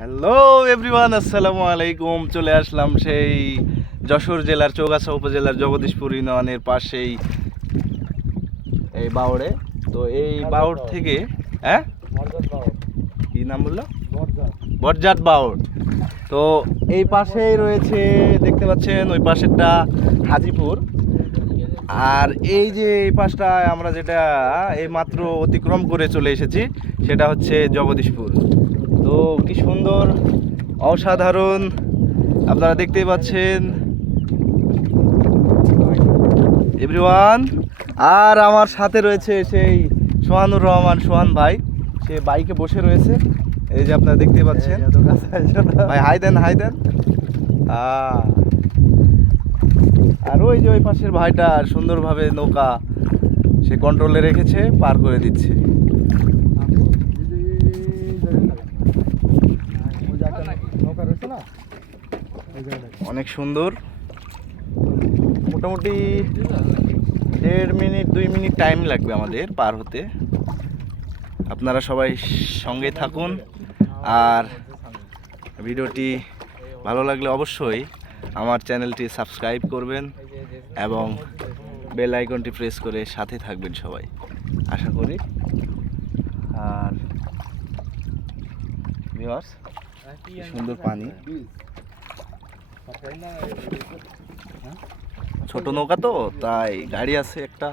Hello everyone, আসসালামু আলাইকুম। চলে আসলাম সেই যশোর জেলার চৌগাছা উপজেলার জগদীশপুর ইউনিয়নের পাশেই এই বাউড়ে। তো এই বাউড় থেকে হ্যাঁ কি নাম বললো? বরজাত বাউড়। তো এই পাশেই রয়েছে, দেখতে পাচ্ছেন ওই পাশেরটা হাজিপুর, আর এই যে এই পাশটা আমরা যেটা এই মাত্র অতিক্রম করে চলে এসেছি সেটা হচ্ছে জগদীশপুর। তো কি সুন্দর, অসাধারণ, আপনারা দেখতেই পাচ্ছেন এভরিওয়ান। আর আমার সাথে রয়েছে সেই সোহানুর রহমান, সোহান ভাই, সে বাইকে বসে রয়েছে, এই যে আপনারা দেখতেই পাচ্ছেন। ভাই হাই দেন, হাই দেন। আর ওই যে ওই পাশের ভাইটা সুন্দরভাবে নৌকা সে কন্ট্রোলে রেখেছে, পার করে দিচ্ছে। অনেক সুন্দর। মোটামুটি 1.5 মিনিট 2 মিনিট টাইম লাগবে আমাদের পার হতে। আপনারা সবাই সঙ্গে থাকুন, আর ভিডিওটি ভালো লাগলে অবশ্যই আমার চ্যানেলটি সাবস্ক্রাইব করবেন এবং বেল আইকনটি প্রেস করে সাথে থাকবেন সবাই, আশা করি। আর ভিউয়ার্স, সুন্দর পানি, ছোট নৌকা তো তাই গাড়ি আছে একটা,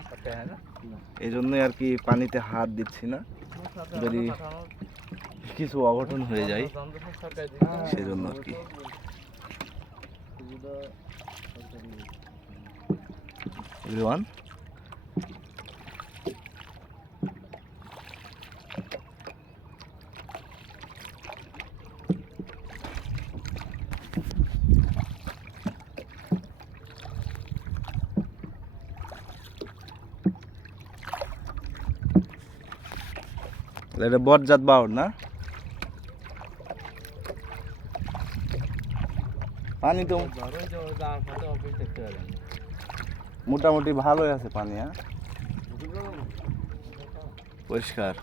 এই জন্যই আর কি পানিতে হাত দিচ্ছি না, যদি কিছু অঘটন হয়ে যায় সেজন্য আর কি। এভরিওয়ান, এটা বরজাত বাউড় না? পানি তো মোটামুটি ভালোই আছে পানি, হ্যাঁ, পরিষ্কার।